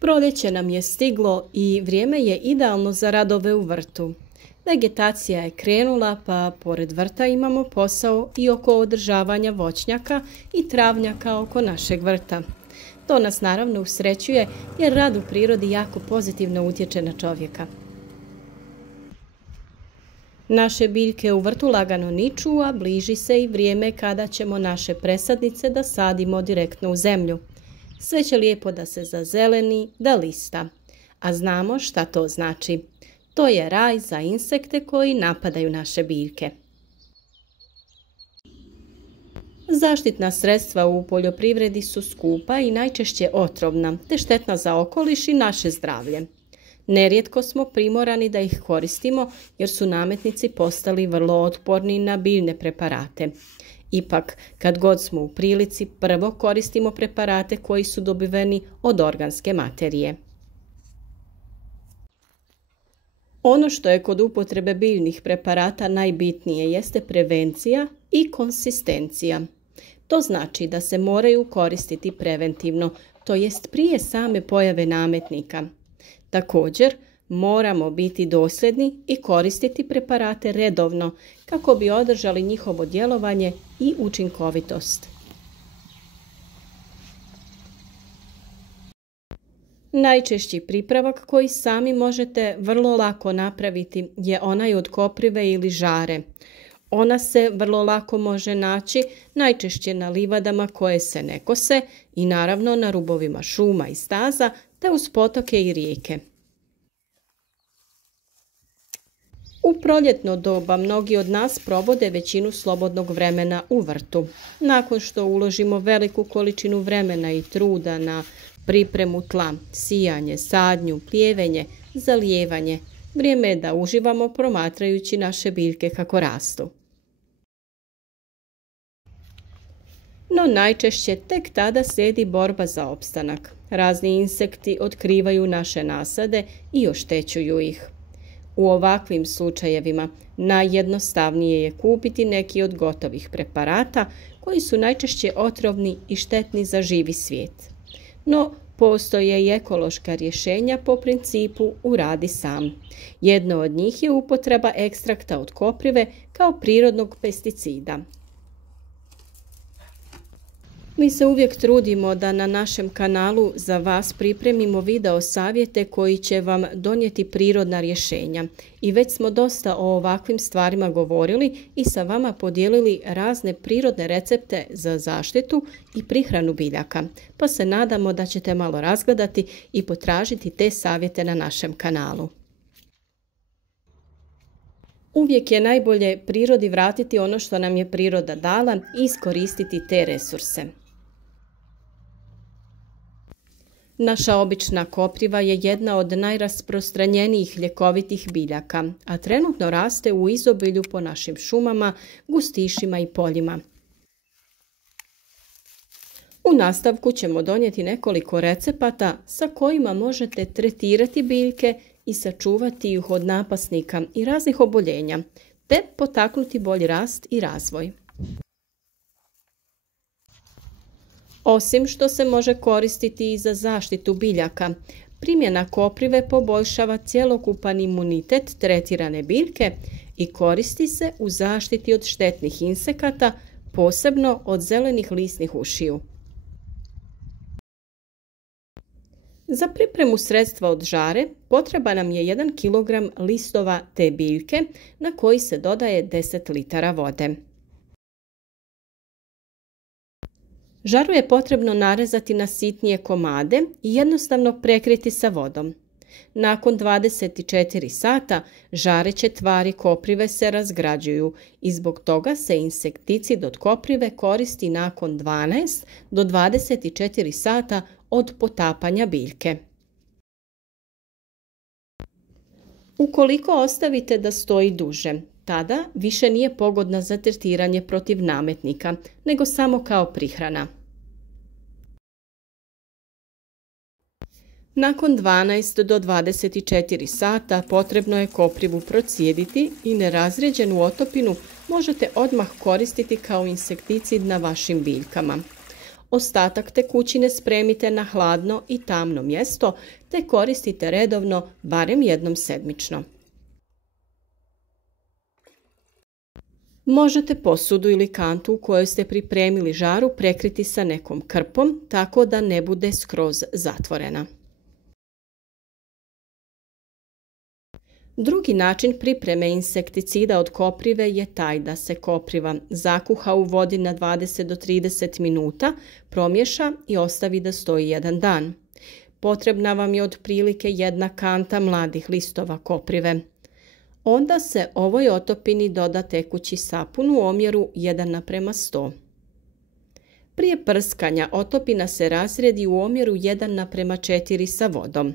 Proljeće nam je stiglo i vrijeme je idealno za radove u vrtu. Vegetacija je krenula, pa pored vrta imamo posao i oko održavanja voćnjaka i travnjaka oko našeg vrta. To nas naravno usrećuje jer rad u prirodi jako pozitivno utječe na čovjeka. Naše biljke u vrtu lagano niču, a bliži se i vrijeme kada ćemo naše presadnice da sadimo direktno u zemlju. Sve će lijepo da se zazeleni, da lista. A znamo šta to znači. To je raj za insekte koji napadaju naše biljke. Zaštitna sredstva u poljoprivredi su skupa i najčešće otrovna, te štetna za okoliš i naše zdravlje. Nerijetko smo primorani da ih koristimo jer su nametnici postali vrlo otporni na biljne preparate. Ipak, kad god smo u prilici, prvo koristimo preparate koji su dobiveni od organske materije. Ono što je kod upotrebe biljnih preparata najbitnije jeste prevencija i konsistencija. To znači da se moraju koristiti preventivno, to jest prije same pojave nametnika. Također, moramo biti dosljedni i koristiti preparate redovno kako bi održali njihovo djelovanje i učinkovitost. Najčešći pripravak koji sami možete vrlo lako napraviti je onaj od koprive ili žare. Ona se vrlo lako može naći najčešće na livadama koje se ne kose i naravno na rubovima šuma i staza te uz potoke i rijeke. U proljetno doba mnogi od nas provode većinu slobodnog vremena u vrtu. Nakon što uložimo veliku količinu vremena i truda na pripremu tla, sijanje, sadnju, pljevenje, zalijevanje, vrijeme je da uživamo promatrajući naše biljke kako rastu. No najčešće tek tada slijedi borba za opstanak. Razni insekti otkrivaju naše nasade i oštećuju ih. U ovakvim slučajevima najjednostavnije je kupiti neki od gotovih preparata koji su najčešće otrovni i štetni za živi svijet. No, postoje i ekološka rješenja po principu uradi sam. Jedno od njih je upotreba ekstrakta od koprive kao prirodnog pesticida. Mi se uvijek trudimo da na našem kanalu za vas pripremimo video savjete koji će vam donijeti prirodna rješenja. I već smo dosta o ovakvim stvarima govorili i sa vama podijelili razne prirodne recepte za zaštitu i prihranu biljaka. Pa se nadamo da ćete malo razgledati i potražiti te savjete na našem kanalu. Uvijek je najbolje prirodi vratiti ono što nam je priroda dala i iskoristiti te resurse. Naša obična kopriva je jedna od najrasprostranjenijih ljekovitih biljaka, a trenutno raste u izobilju po našim šumama, gustišima i poljima. U nastavku ćemo donijeti nekoliko recepata sa kojima možete tretirati biljke i sačuvati ih od napasnika i raznih oboljenja, te potaknuti bolji rast i razvoj. Osim što se može koristiti i za zaštitu biljaka, primjena koprive poboljšava cjelokupan imunitet tretirane biljke i koristi se u zaštiti od štetnih insekata, posebno od zelenih lisnih ušiju. Za pripremu sredstva od žare potreba nam je 1 kg listova te biljke na koji se dodaje 10 litara vode. Žaru je potrebno narezati na sitnije komade i jednostavno prekriti sa vodom. Nakon 24 sata žareće tvari koprive se razgrađuju i zbog toga se insekticid od koprive koristi nakon 12 do 24 sata od potapanja biljke. Ukoliko ostavite da stoji duže, tada više nije pogodna za tretiranje protiv nametnika, nego samo kao prihrana. Nakon 12 do 24 sata potrebno je koprivu procijediti i nerazrijeđenu otopinu možete odmah koristiti kao insekticid na vašim biljkama. Ostatak tekućine spremite na hladno i tamno mjesto te koristite redovno barem jednom sedmično. Možete posudu ili kantu u kojoj ste pripremili žaru prekriti sa nekom krpom tako da ne bude skroz zatvorena. Drugi način pripreme insekticida od koprive je taj da se kopriva zakuha u vodi na 20 do 30 minuta, promiješa i ostavi da stoji jedan dan. Potrebna vam je otprilike 1 kanta mladih listova koprive. Onda se ovoj otopini doda tekući sapun u omjeru 1:100. Prije prskanja otopina se razredi u omjeru 1:4 sa vodom.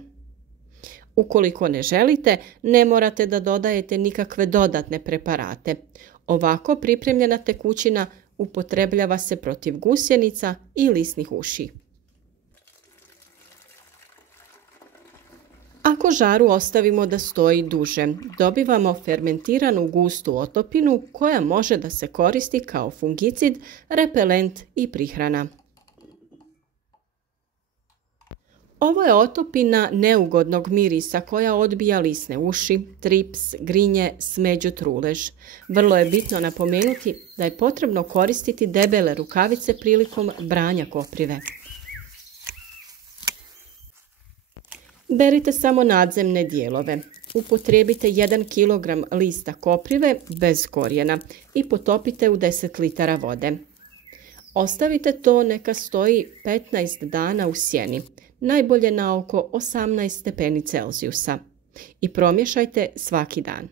Ukoliko ne želite, ne morate da dodajete nikakve dodatne preparate. Ovako pripremljena tekućina upotrebljava se protiv gusjenica i lisnih uši. Ako žaru ostavimo da stoji duže, dobivamo fermentiranu gustu otopinu koja može da se koristi kao fungicid, repelent i prihrana. Ovo je otopina neugodnog mirisa koja odbija lisne uši, trips, grinje, smeđu, trulež. Vrlo je bitno napomenuti da je potrebno koristiti debele rukavice prilikom branja koprive. Berite samo nadzemne dijelove. Upotrijebite 1 kg lista koprive bez korijena i potopite u 10 litara vode. Ostavite to neka stoji 15 dana u sjeni, najbolje na oko 18 stepeni Celzijusa, i promješajte svaki dan.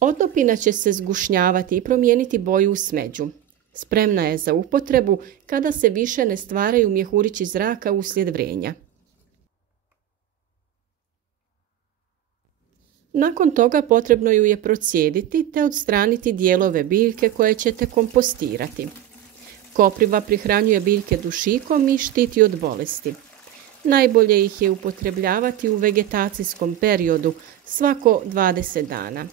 Otopina će se zgušnjavati i promijeniti boju u smeđu. Spremna je za upotrebu kada se više ne stvaraju mjehurići zraka uslijed vrenja. Nakon toga potrebno ju je procijediti te odstraniti dijelove biljke koje ćete kompostirati. Kopriva prihranjuje biljke dušikom i štiti od bolesti. Najbolje ih je upotrebljavati u vegetacijskom periodu svako 20 dana.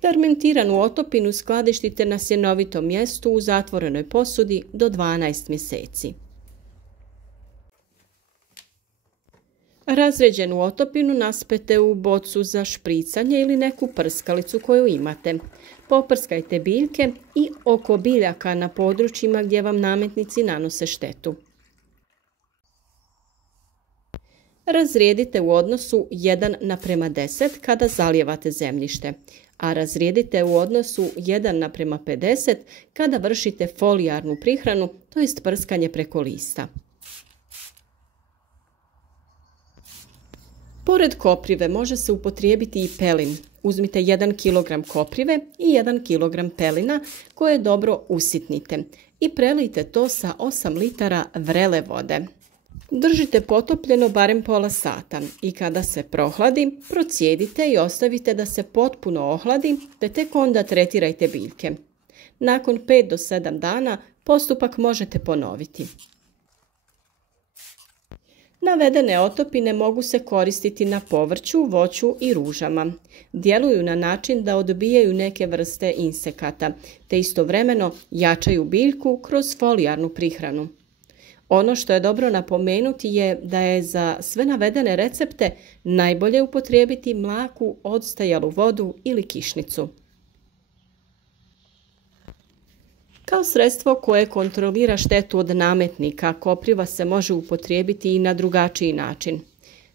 Fermentiranu otopinu skladištite na sjenovitom mjestu u zatvorenoj posudi do 12 mjeseci. Razređenu otopinu naspete u bocu za špricanje ili neku prskalicu koju imate. Poprskajte biljke i oko biljaka na područjima gdje vam nametnici nanose štetu. Razrijedite u odnosu 1:10 kada zalijevate zemljište, a razrijedite u odnosu 1:50 kada vršite folijarnu prihranu, to jest prskanje preko lista. Pored koprive može se upotrijebiti i pelin. Uzmite 1 kg koprive i 1 kg pelina koje dobro usitnite i prelijte to sa 8 litara vrele vode. Držite potopljeno barem pola sata i kada se prohladi, procijedite i ostavite da se potpuno ohladi te tek onda tretirajte biljke. Nakon 5 do 7 dana postupak možete ponoviti. Navedene otopine mogu se koristiti na povrću, voću i ružama. Djeluju na način da odbijaju neke vrste insekata, te istovremeno jačaju biljku kroz folijarnu prihranu. Ono što je dobro napomenuti je da je za sve navedene recepte najbolje upotrijebiti mlaku odstajalu vodu ili kišnicu. Kao sredstvo koje kontrolira štetu od nametnika, kopriva se može upotrijebiti i na drugačiji način.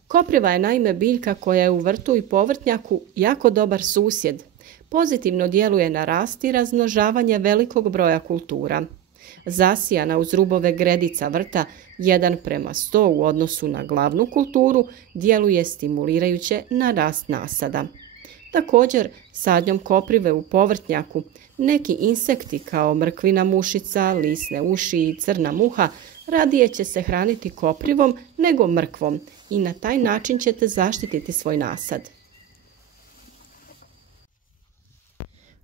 Kopriva je naime biljka koja je u vrtu i povrtnjaku jako dobar susjed. Pozitivno djeluje na rast i razmnožavanje velikog broja kultura. Zasijana uz rubove gredica vrta 1:100 u odnosu na glavnu kulturu djeluje stimulirajuće na rast nasada. Također, sadnjom koprive u povrtnjaku neki insekti kao mrkvina mušica, lisne uši i crna muha radije će se hraniti koprivom nego mrkvom i na taj način ćete zaštititi svoj nasad.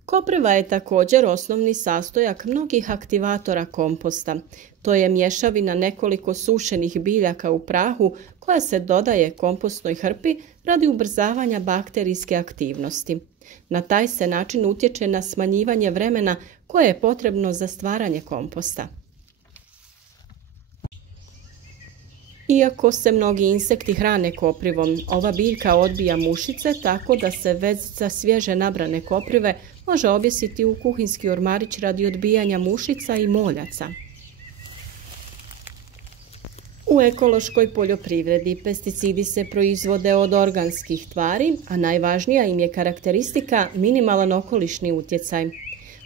Kopriva je također osnovni sastojak mnogih aktivatora komposta. To je mješavina nekoliko sušenih biljaka u prahu koja se dodaje kompostnoj hrpi radi ubrzavanja bakterijske aktivnosti. Na taj se način utječe na smanjivanje vremena koje je potrebno za stvaranje komposta. Iako se mnogi insekti hrane koprivom, ova biljka odbija mušice tako da se vezica svježe nabrane koprive može objesiti u kuhinski ormarić radi odbijanja mušica i moljaca. U ekološkoj poljoprivredi pesticidi se proizvode od organskih tvari, a najvažnija im je karakteristika minimalan okolišni utjecaj.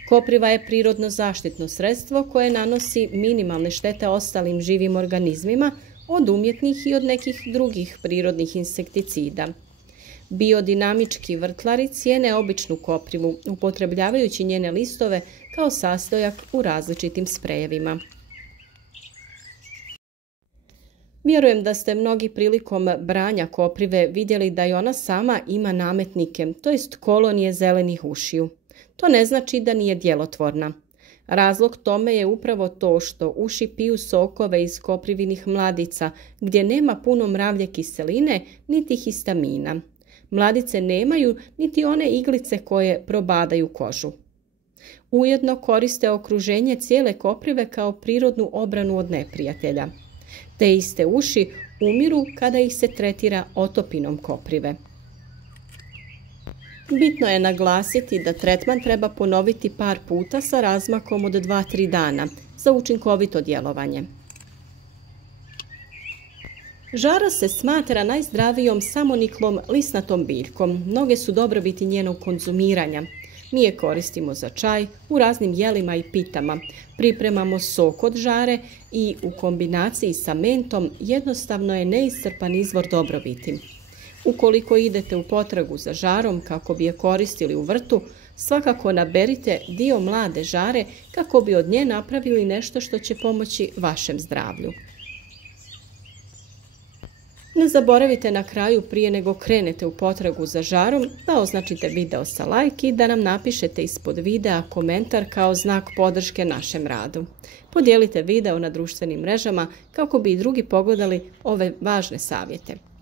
Kopriva je prirodno zaštitno sredstvo koje nanosi minimalne štete ostalim živim organizmima od umjetnih i od nekih drugih prirodnih insekticida. Biodinamički vrtlari cijene običnu koprivu, upotrebljavajući njene listove kao sastojak u različitim sprejevima. Vjerujem da ste mnogi prilikom branja koprive vidjeli da i ona sama ima nametnike, to jest kolonije zelenih ušiju. To ne znači da nije djelotvorna. Razlog tome je upravo to što uši piju sokove iz koprivinih mladica, gdje nema puno mravlje kiseline niti histamina. Mladice nemaju niti one iglice koje probadaju kožu. Ujedno koriste okruženje cijele koprive kao prirodnu obranu od neprijatelja. Te iste uši umiru kada ih se tretira otopinom koprive. Bitno je naglasiti da tretman treba ponoviti par puta sa razmakom od 2-3 dana za učinkovito djelovanje. Žara se smatra najzdravijom samoniklom lisnatom biljkom. Mnoge su dobrobiti njenog konzumiranja. Mi je koristimo za čaj, u raznim jelima i pitama. Pripremamo sok od žare i u kombinaciji sa mentom jednostavno je neiscrpan izvor dobrobiti. Ukoliko idete u potragu za žarom kako bi je koristili u vrtu, svakako naberite dio mlade žare kako bi od nje napravili nešto što će pomoći vašem zdravlju. Ne zaboravite na kraju prije nego krenete u potragu za žarom da označite video sa like i da nam napišete ispod videa komentar kao znak podrške našem radu. Podijelite video na društvenim mrežama kako bi i drugi pogledali ove važne savjete.